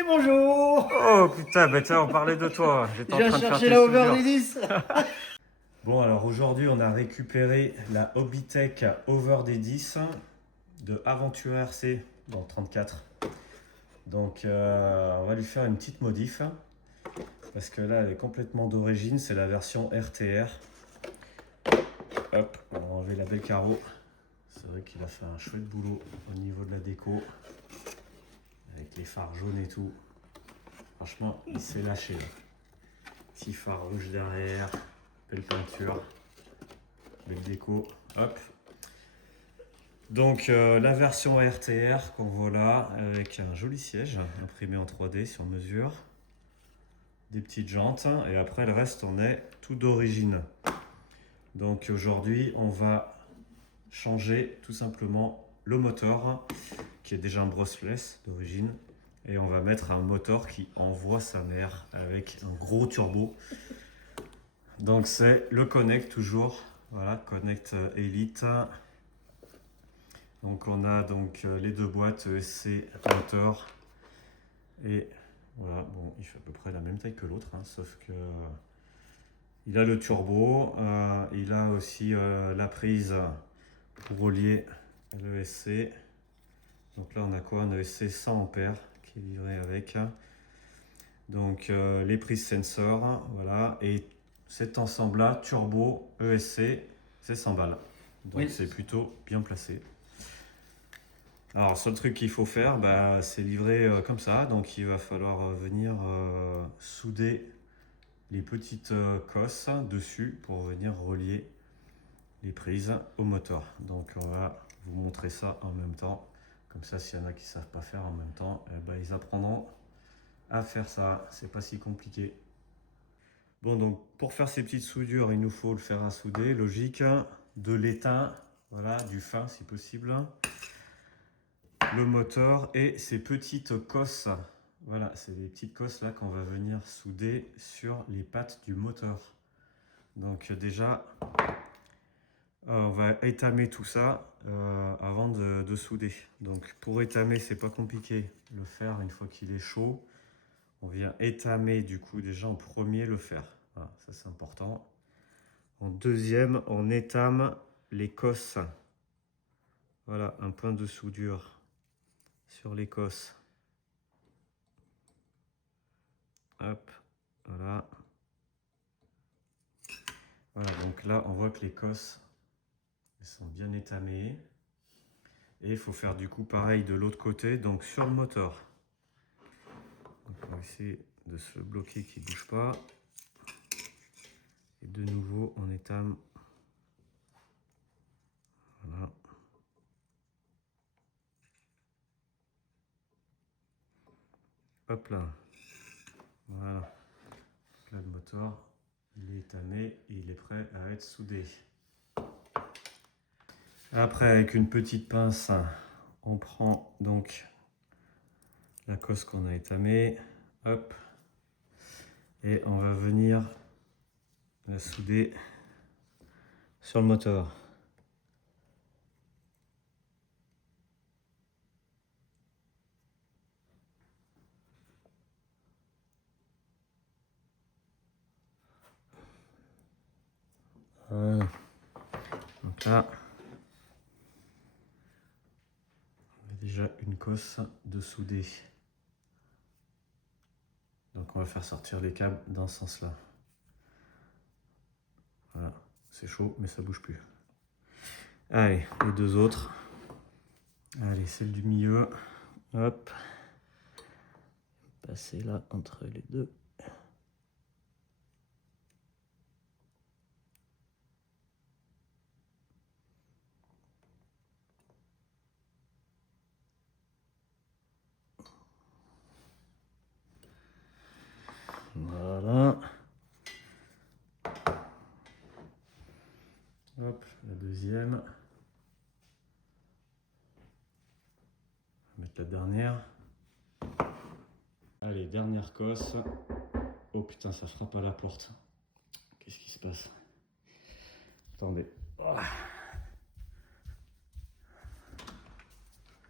Et bonjour. Oh putain, bah tiens, on parlait de toi. J'étais Je en viens train de faire chercher tes la soudures. Over 10. Bon, alors aujourd'hui, on a récupéré la Hobbytech Over D10 de Aventure RC dans 34. Donc, on va lui faire une petite modif parce que là, elle est complètement d'origine. C'est la version RTR. Hop, on va enlever la belle carreau. C'est vrai qu'il a fait un chouette boulot au niveau de la déco avec les phares jaunes et tout. Franchement, il s'est lâché là. Petit phare rouge derrière, belle peinture, belle déco, hop. Donc la version RTR qu'on voit là avec un joli siège imprimé en 3D sur mesure, des petites jantes et après le reste on est tout d'origine. Donc aujourd'hui on va changer tout simplement le moteur qui est déjà un brushless d'origine et on va mettre un moteur qui envoie sa mère avec un gros turbo. Donc c'est le Connect toujours, voilà, Connect Elite. Donc on a donc les deux boîtes ESC moteur et voilà, bon il fait à peu près la même taille que l'autre, hein, sauf que il a le turbo, il a aussi la prise pour relier l'ESC. Donc là on a quoi? Un ESC 100 ampères qui est livré avec. Donc les prises sensor, voilà, et cet ensemble-là, turbo, ESC, c'est 100 balles. Donc Oui. c'est plutôt bien placé. Alors, seul truc qu'il faut faire, bah, c'est livrer comme ça. Donc il va falloir venir souder les petites cosses dessus pour venir relier les prises au moteur. Donc on va vous montrer ça en même temps. Comme ça, s'il y en a qui ne savent pas faire en même temps, eh ben, ils apprendront à faire ça. C'est pas si compliqué. Bon, donc pour faire ces petites soudures, il nous faut le fer à souder, logique, de l'étain, voilà, du fin si possible, le moteur et ces petites cosses. Voilà, c'est des petites cosses là qu'on va venir souder sur les pattes du moteur. Donc déjà, on va étamer tout ça avant de souder. Donc pour étamer, c'est pas compliqué. Le fer, une fois qu'il est chaud, on vient étamer du coup déjà en premier le fer. Voilà, ça c'est important. En deuxième, on étame les cosses. Voilà, un point de soudure sur les cosses. Hop, voilà. Voilà, donc là, on voit que les cosses elles sont bien étamées. Et il faut faire du coup pareil de l'autre côté, donc sur le moteur. Donc on va essayer de se bloquer qu'il ne bouge pas. Et de nouveau, on étame. Voilà. Hop là. Voilà. Donc là, le moteur, il est étamé et il est prêt à être soudé. Après, avec une petite pince, on prend donc la cosse qu'on a étamée. Hop. Et on va venir la souder sur le moteur. Voilà. Donc là, on a déjà une cosse de soudée. Donc on va faire sortir les câbles dans ce sens-là. Voilà, c'est chaud, mais ça bouge plus. Allez, les deux autres. Allez, celle du milieu. Hop. Passer là entre les deux. Voilà. Hop, la deuxième. On va mettre la dernière. Allez, dernière cosse. Oh putain, ça frappe à la porte. Qu'est-ce qui se passe? Attendez. Oh.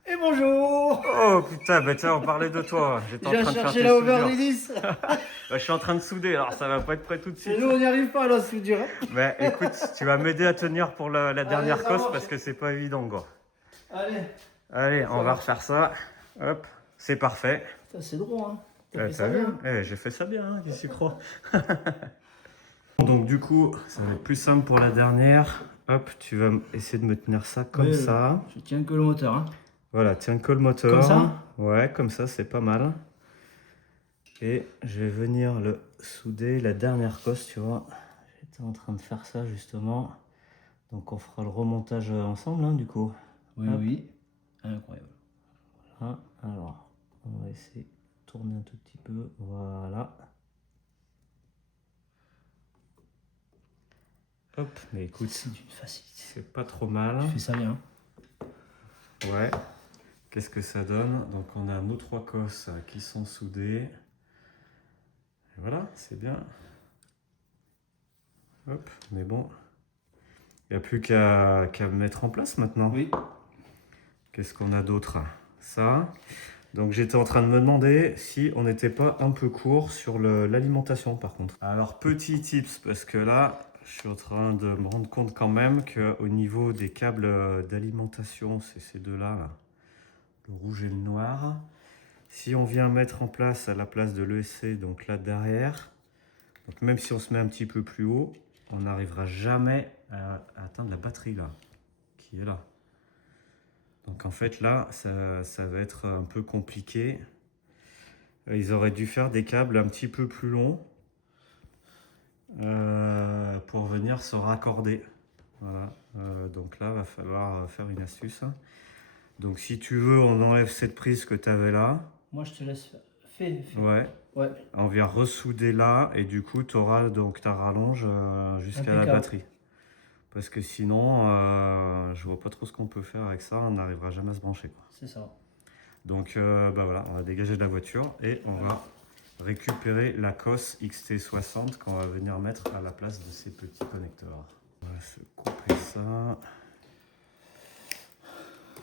Et bonjour. Oh putain, bah tiens, on parlait de toi. J'étais en J'ai train de faire cherché tes la soudures. overlilice. Bah, je suis en train de souder, alors ça va pas être prêt tout de Et suite. nous, on n'y arrive pas à la soudure. Bah écoute, tu vas m'aider à tenir pour la dernière ça cosse marche. parce que c'est pas évident, quoi. Allez. Allez, Ça on va marche. refaire ça. Hop, c'est parfait. Ça, c'est droit, hein. T'as fait T'as ça vu? bien. J'ai fait ça bien, hein, qu'est-ce que tu crois? Donc du coup, ça va être plus simple pour la dernière. Hop, tu vas essayer de me tenir ça comme Ouais, ça. Je tiens que le moteur, hein. Voilà, tiens que le moteur. Comme ça? Ouais, comme ça, c'est pas mal. Et je vais venir le souder, la dernière cosse, tu vois. J'étais en train de faire ça justement. Donc on fera le remontage ensemble, hein, du coup. Oui, Hop. oui. Incroyable. Voilà. Alors, on va essayer de tourner un tout petit peu. Voilà. Hop, mais écoute, C'est d'une facilité. c'est pas trop mal. Tu fais ça bien. Ouais. Qu'est-ce que ça donne? Donc on a nos 3 cosses qui sont soudées. Et voilà, c'est bien. Hop, mais bon, il n'y a plus qu'à mettre en place maintenant. Oui. Qu'est-ce qu'on a d'autre? Ça. Donc j'étais en train de me demander si on n'était pas un peu court sur l'alimentation par contre. Alors petit tips, parce que là, je suis en train de me rendre compte quand même qu'au niveau des câbles d'alimentation, c'est ces deux-là, là, le rouge et le noir. Si on vient mettre en place à la place de l'ESC, donc là derrière, donc même si on se met un petit peu plus haut, on n'arrivera jamais à atteindre la batterie là, qui est là. Donc en fait là, ça va être un peu compliqué. Ils auraient dû faire des câbles un petit peu plus longs pour venir se raccorder. Voilà. Donc là, va falloir faire une astuce. Donc si tu veux, on enlève cette prise que tu avais là. Moi, je te laisse faire. Fais. Ouais. Ouais. On vient ressouder là et du coup tu auras donc ta rallonge jusqu'à la Impeccable. batterie. Parce que sinon, je vois pas trop ce qu'on peut faire avec ça, on n'arrivera jamais à se brancher, quoi. C'est ça. Donc bah voilà, on va dégager de la voiture et on va récupérer la COS XT60 qu'on va venir mettre à la place de ces petits connecteurs. On va se couper ça.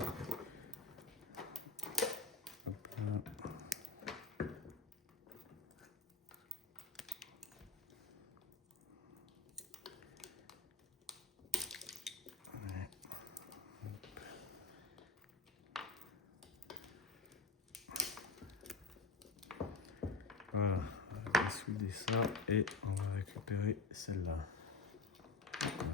Hop là. Voilà, on va souder ça et on va récupérer celle-là. Voilà.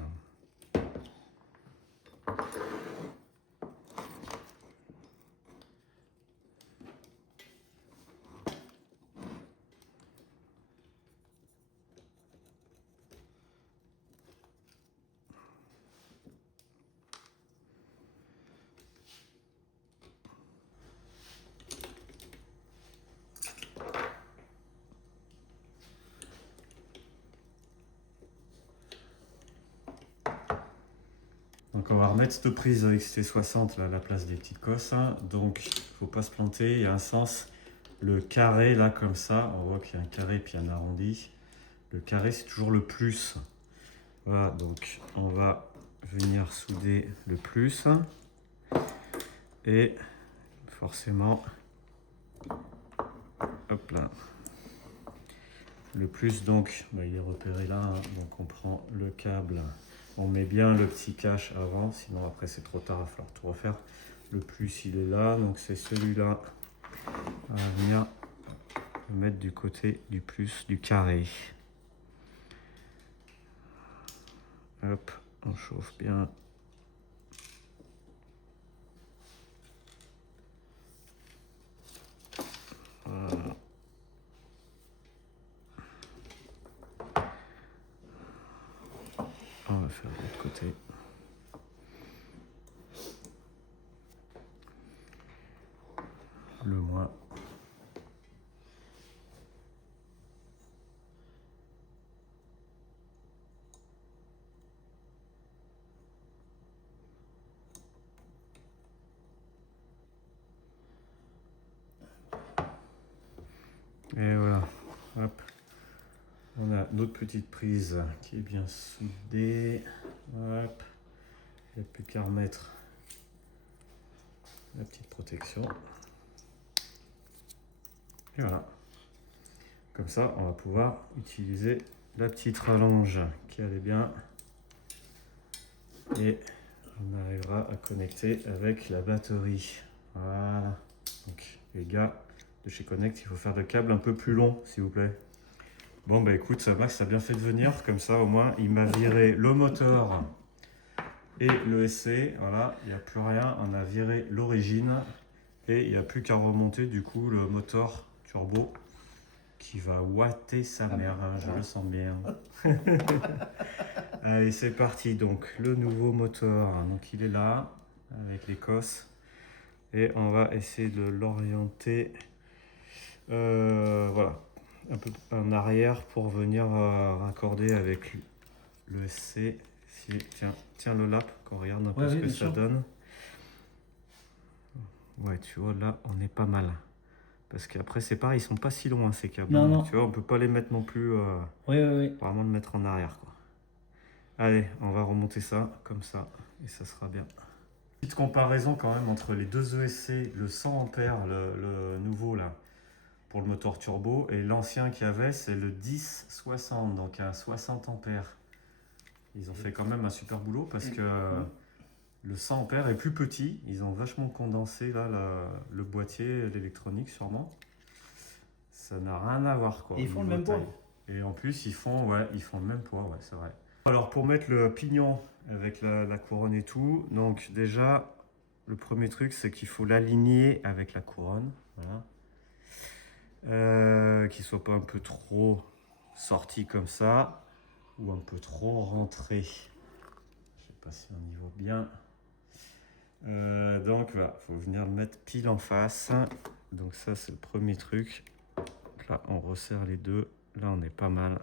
Donc on va remettre cette prise XT60 là, à la place des petites cosses. Donc il ne faut pas se planter, il y a un sens. Le carré là comme ça, on voit qu'il y a un carré puis un arrondi. Le carré c'est toujours le plus. Voilà, donc on va venir souder le plus. Et forcément, hop là. Le plus donc, bah, il est repéré là, hein. Donc on prend le câble. On met bien le petit cache avant, sinon après c'est trop tard, il va falloir tout refaire. Le plus il est là, donc c'est celui-là. On va venir le mettre du côté du plus du carré. Hop, on chauffe bien. Voilà. On va faire de l'autre côté. Le moins. Et voilà, hop. On a notre petite prise qui est bien soudée. Hop. Il n'y a plus qu'à remettre la petite protection. Et voilà. Comme ça, on va pouvoir utiliser la petite rallonge qui allait bien. Et on arrivera à connecter avec la batterie. Voilà. Donc les gars de chez Connect, il faut faire le câble un peu plus long, s'il vous plaît. Bon bah écoute, Max a bien fait de venir, comme ça au moins il m'a viré le moteur et le SC. Voilà, il n'y a plus rien, on a viré l'origine et il n'y a plus qu'à remonter du coup le moteur turbo qui va ouatter sa mère, hein, je le sens bien. Allez, c'est parti. Donc le nouveau moteur, donc il est là avec les cosses et on va essayer de l'orienter voilà, un peu en arrière pour venir raccorder avec le SC. Tiens le lap, qu'on regarde un peu ce que ça donne. Ouais, tu vois, là on est pas mal. Parce qu'après c'est pareil, ils sont pas si longs, hein, ces câbles. Non, non. Tu vois, on peut pas les mettre non plus. Oui. Vraiment le mettre en arrière, quoi. Allez, on va remonter ça comme ça et ça sera bien. Petite comparaison quand même entre les deux ESC, le 100 ampères, le nouveau là, pour le moteur turbo, et l'ancien qu'il y avait, c'est le 1060, donc à 60 ampères. Ils ont fait quand même un super boulot parce que le 100 ampères est plus petit. Ils ont vachement condensé là le boîtier, l'électronique sûrement. Ça n'a rien à voir, quoi. Et ils font le même poids. Et en plus, ils font le même poids, ouais, c'est vrai. Alors pour mettre le pignon avec la couronne et tout, donc déjà, le premier truc, c'est qu'il faut l'aligner avec la couronne. Voilà. Qu'il ne soit pas un peu trop sorti comme ça, ou un peu trop rentré. Je sais pas si on y voit bien. Donc voilà, il faut venir le mettre pile en face. Donc ça, c'est le premier truc. Donc là, on resserre les deux. Là, on est pas mal.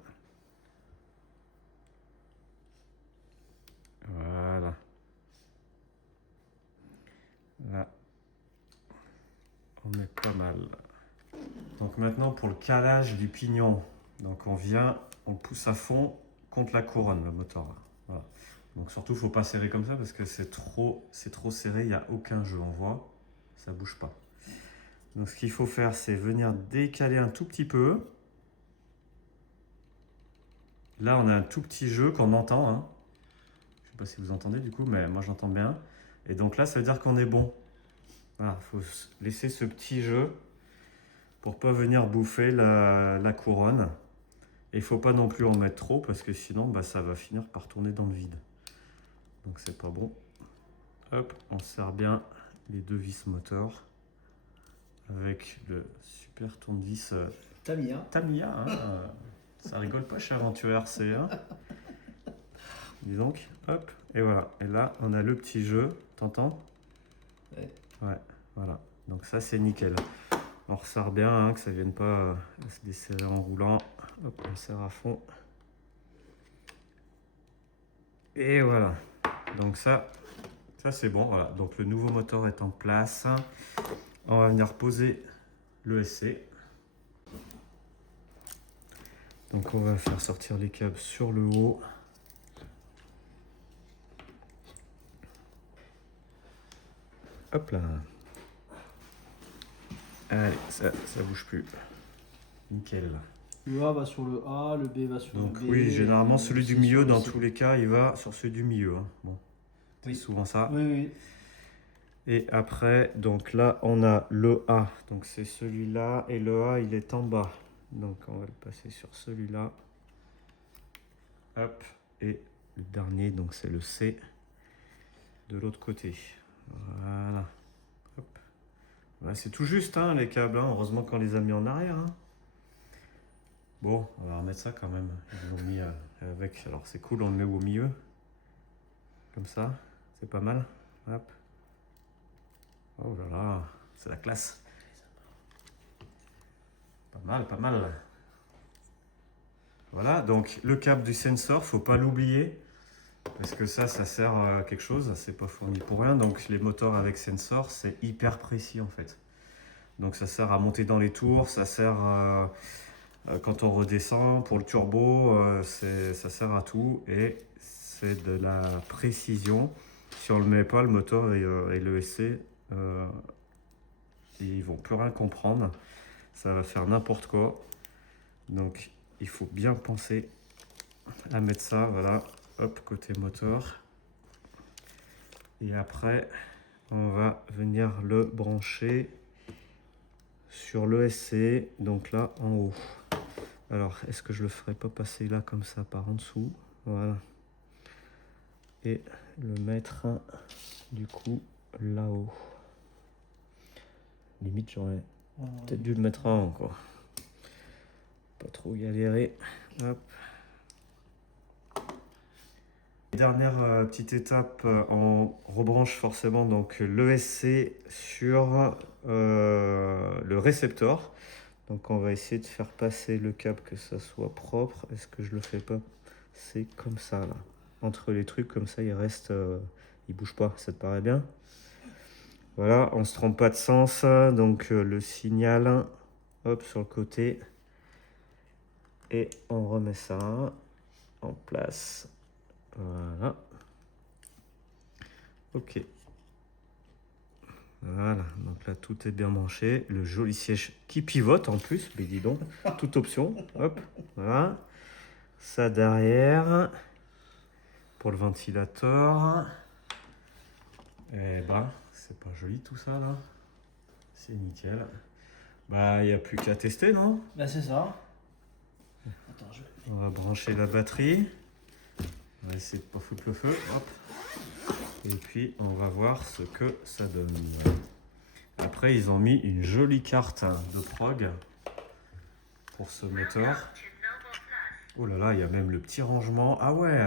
Voilà. Là, on est pas mal. Donc maintenant, pour le calage du pignon, donc on le pousse à fond contre la couronne, le moteur. Voilà. Donc surtout, faut pas serrer comme ça parce que c'est trop serré, il n'y a aucun jeu, on voit, ça bouge pas. Donc ce qu'il faut faire, c'est venir décaler un tout petit peu. Là, on a un tout petit jeu qu'on entend, hein. Je sais pas si vous entendez du coup, mais moi j'entends bien. Et donc là, ça veut dire qu'on est bon. Voilà, faut laisser ce petit jeu pour pas venir bouffer la couronne. Et il faut pas non plus en mettre trop parce que sinon bah, ça va finir par tourner dans le vide. Donc c'est pas bon. Hop, on serre bien les deux vis moteurs avec le super tournevis Tamiya. Tamiya, hein, ça rigole pas chez Aventure RC, hein. Dis donc, hop, et voilà. Et là, on a le petit jeu, t'entends? Ouais, voilà. Donc ça, c'est nickel. On resserre bien, hein, que ça ne vienne pas se desserrer en roulant. Hop, on serre à fond. Et voilà. Donc ça c'est bon. Voilà. Donc le nouveau moteur est en place. On va venir poser le SC. Donc on va faire sortir les câbles sur le haut. Hop là. Allez, ça bouge plus. Nickel. Le A va sur le A, le B va sur Donc le B. oui, généralement celui du milieu, dans tous les cas, il va sur celui du milieu, hein. Bon, oui. C'est souvent ça. Oui. Et après, donc là, on a le A. Donc c'est celui-là. Et le A, il est en bas. Donc on va le passer sur celui-là. Hop. Et le dernier, donc c'est le C de l'autre côté. Voilà. Hop. Ouais, c'est tout juste, hein, les câbles. Hein. Heureusement qu'on les a mis en arrière. Hein. Bon, on va remettre ça quand même. Ils l'ont mis avec. Alors c'est cool, on le met au milieu. Comme ça. C'est pas mal. Hop. Oh là là, c'est la classe. Pas mal, pas mal. Voilà, donc le câble du sensor, faut pas l'oublier. Parce que ça sert à quelque chose, c'est pas fourni pour rien. Donc les moteurs avec sensor, c'est hyper précis en fait. Donc ça sert à monter dans les tours, ça sert quand on redescend pour le turbo, ça sert à tout et c'est de la précision. Si on le met pas, le moteur et le SC, ils vont plus rien comprendre. ça va faire n'importe quoi. Donc il faut bien penser à mettre ça, voilà, hop, côté moteur. Et après, on va venir le brancher sur l'ESC, donc là en haut. Alors, est-ce que je le ferai pas passer là comme ça par en dessous? Voilà. Et le mettre du coup là-haut. Limite, j'aurais peut-être dû le mettre en haut, quoi. Pas trop galérer. Hop. Dernière petite étape, on rebranche forcément donc l'ESC sur le récepteur. Donc on va essayer de faire passer le câble que ça soit propre. Est-ce que je le fais pas? C'est comme ça là. Entre les trucs comme ça, il reste, il bouge pas. Ça te paraît bien? Voilà, on se trompe pas de sens. Donc le signal, hop sur le côté. Et on remet ça en place. Voilà. Ok. Voilà, donc là tout est bien branché. Le joli siège qui pivote en plus, mais dis donc, toute option. Hop, voilà. Ça derrière pour le ventilateur. Eh ben, c'est pas joli tout ça là. C'est nickel. Bah, il n'y a plus qu'à tester, non? Bah c'est ça. Attends, On va brancher la batterie. On va essayer de pas foutre le feu. Hop. Et puis, on va voir ce que ça donne. Après, ils ont mis une jolie carte de prog pour ce moteur. Oh là là, il y a même le petit rangement. Ah ouais,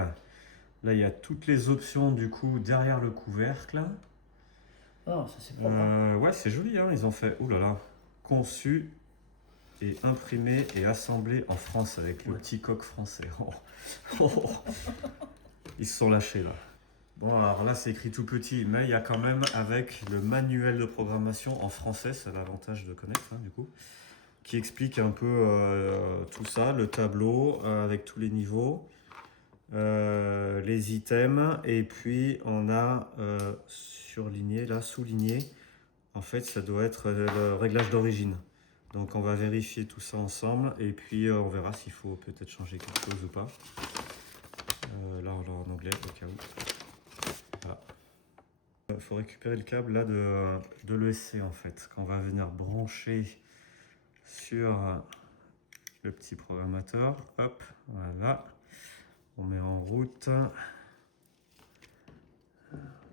là, il y a toutes les options du coup derrière le couvercle. Ah, ça c'est propre. Ouais, c'est joli, hein. Ils ont fait, oh là là, conçu et imprimé et assemblé en France avec le petit coq français. Oh. Ils se sont lâchés là. Bon, alors là, c'est écrit tout petit, mais il y a quand même avec le manuel de programmation en français, c'est l'avantage de connaître, hein, du coup, qui explique un peu tout ça, le tableau avec tous les niveaux, les items, et puis on a surligné, là, souligné, en fait, ça doit être le réglage d'origine. Donc on va vérifier tout ça ensemble, et puis on verra s'il faut peut-être changer quelque chose ou pas. Là, on l'a en anglais, au cas où. Voilà. Il faut récupérer le câble là de l'ESC en fait, qu'on va venir brancher sur le petit programmateur. Hop, voilà. On met en route.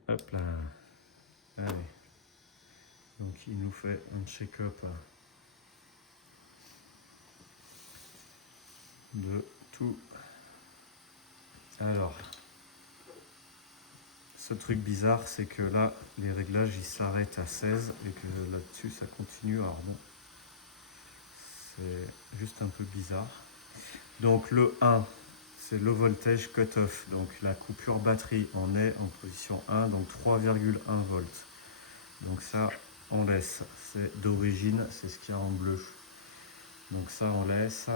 Hop là. Allez. Donc il nous fait un check-up de tout. Alors, ce truc bizarre, c'est que là, les réglages, ils s'arrêtent à 16 et que là-dessus, ça continue. Alors bon, c'est juste un peu bizarre. Donc le 1, c'est le voltage cut-off. Donc la coupure batterie, on est en position 1, donc 3,1 volts. Donc ça, on laisse. C'est d'origine, c'est ce qu'il y a en bleu. Donc ça, on laisse.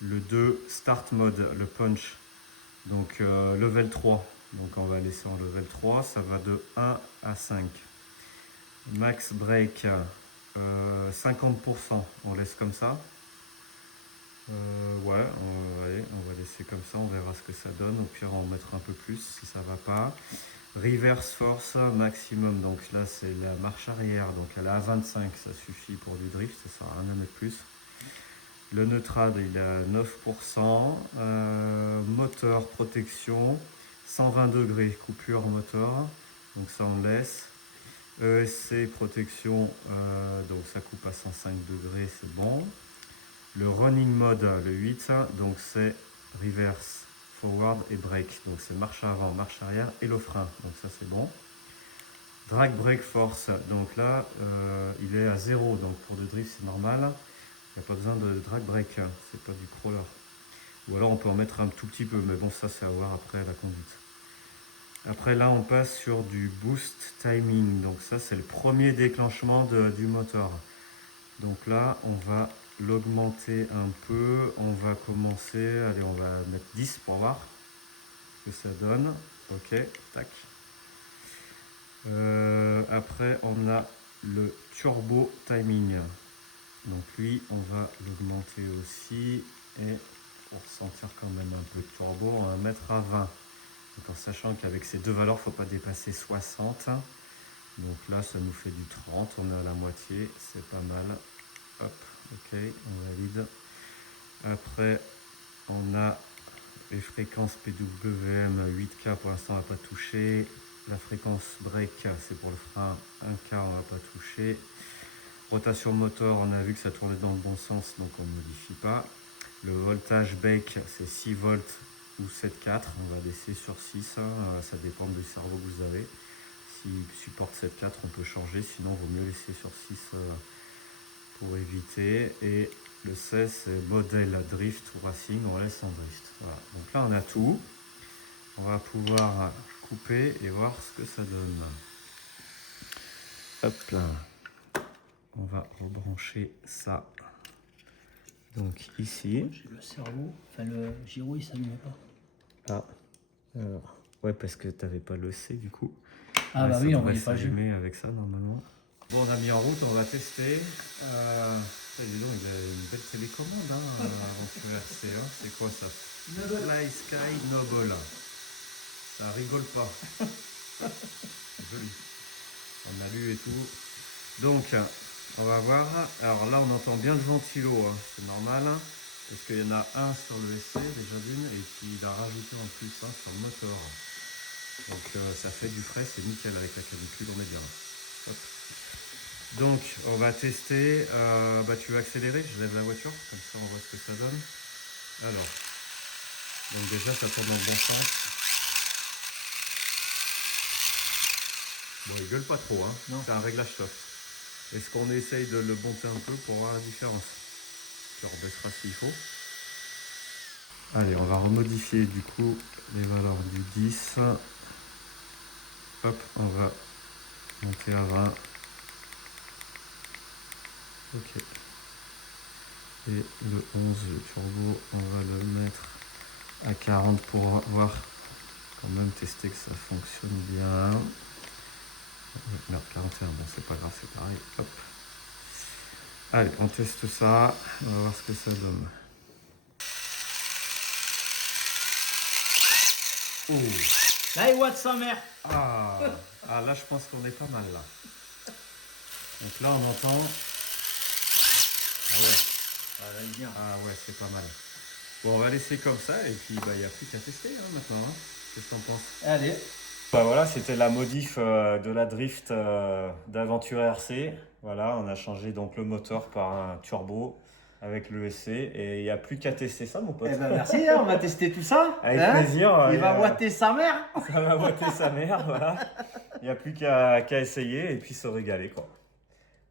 Le 2, start mode, le punch. Donc level 3. Donc on va laisser en level 3. Ça va de 1 à 5. Max break, 50%. On laisse comme ça. Ouais, on va laisser comme ça, on verra ce que ça donne. Au pire, on mettra un peu plus si ça va pas. Reverse force maximum, donc là c'est la marche arrière, donc elle est à 25, ça suffit pour du drift, ça sert à rien de mettre plus. Le neutral il est à 9%. Moteur protection, 120 degrés, coupure moteur, donc ça on laisse. ESC protection, donc ça coupe à 105 degrés, c'est bon. Le running mode, le 8, donc c'est reverse, forward et brake. Donc c'est marche avant, marche arrière et le frein. Donc ça c'est bon. Drag brake force, donc là il est à 0. Donc pour le drift c'est normal. Il n'y a pas besoin de drag brake, c'est pas du crawler. Ou alors on peut en mettre un tout petit peu, mais bon ça c'est à voir après la conduite. Après là on passe sur du boost timing. Donc ça c'est le premier déclenchement du moteur. Donc là on va l'augmenter un peu, on va commencer, allez on va mettre 10 pour voir ce que ça donne. Ok, tac. Après on a le turbo timing, Donc lui, on va l'augmenter aussi. Et pour sentir quand même un peu de turbo, on va mettre à 20. Donc en sachant qu'avec ces deux valeurs, il ne faut pas dépasser 60. Donc là, ça nous fait du 30. On est à la moitié. C'est pas mal. Hop, ok, on valide. Après, on a les fréquences PWM 8K. Pour l'instant, on ne va pas toucher. La fréquence break, c'est pour le frein 1K, on ne va pas toucher. Rotation moteur, on a vu que ça tournait dans le bon sens, donc on ne modifie pas. Le voltage bake, c'est 6 volts ou 7,4. On va laisser sur 6, ça dépend du cerveau que vous avez. S'il supporte 7,4, on peut changer, sinon il vaut mieux laisser sur 6 pour éviter. Et le 16, c'est modèle drift ou racing, on laisse en drift. Voilà. Donc là, on a tout. On va pouvoir couper et voir ce que ça donne. Hop là. On va rebrancher ça. Donc ici. J'ai le cerveau, enfin le gyro il s'allumait pas. Ah, alors, ouais, parce que tu n'avais pas le C du coup. Ah ouais, bah oui, on voyait pas le jeu. S'allumer avec ça normalement. Bon, on a mis en route, on va tester. Dis donc, il a une belle télécommande avant ce RC. C'est quoi ça? Fly Sky Noble. Ça rigole pas. Joli. On a lu et tout. Donc, on va voir. Alors là, on entend bien le ventilo. C'est normal. Parce qu'il y en a un sur le SC déjà d'une. Et puis il a rajouté en plus un sur le moteur. Donc ça fait du frais. C'est nickel avec la canicule. On est bien. Hop. Donc, on va tester. Tu vas accélérer. Je lève la voiture. Comme ça, on voit ce que ça donne. Alors. Donc déjà, ça tourne dans le bon sens. Bon, il gueule pas trop, c'est un réglage soft. Est-ce qu'on essaye de le monter un peu pour voir la différence? Tu rebaisseras s'il faut. Allez, on va remodifier du coup les valeurs du 10. Hop, on va monter à 20. Ok. Et le 11, le turbo, on va le mettre à 40 pour voir, quand même tester que ça fonctionne bien. Merde, 41, bon c'est pas grave, c'est pareil. Hop. Allez, on teste ça, on va voir ce que ça donne. Là il voit de sa mère. Ah, là je pense qu'on est pas mal là. Donc là on entend. Ah ouais. Ah là il vient. Ah ouais, c'est pas mal. Bon, on va laisser comme ça et puis il n'y a plus qu'à tester maintenant. Qu'est-ce que t'en penses? Allez. Voilà, c'était la modif de la drift d'Aventure RC. Voilà, on a changé donc le moteur par un turbo avec le SC et il n'y a plus qu'à tester ça, mon pote. Eh ben merci, on va tester tout ça. Avec plaisir. Il va ouater sa mère. Ça va ouater sa mère, voilà. Il n'y a plus qu'à essayer et puis se régaler, quoi.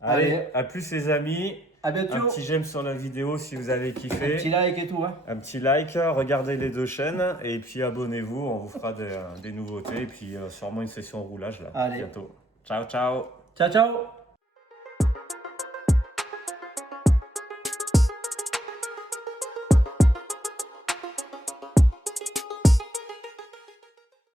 Allez, à plus les amis. À bientôt. Un petit j'aime sur la vidéo si vous avez kiffé. Un petit like et tout. Un petit like, regardez les deux chaînes et puis abonnez-vous, on vous fera des nouveautés et puis sûrement une session roulage là. Allez. Bientôt. Ciao, ciao. Ciao, ciao.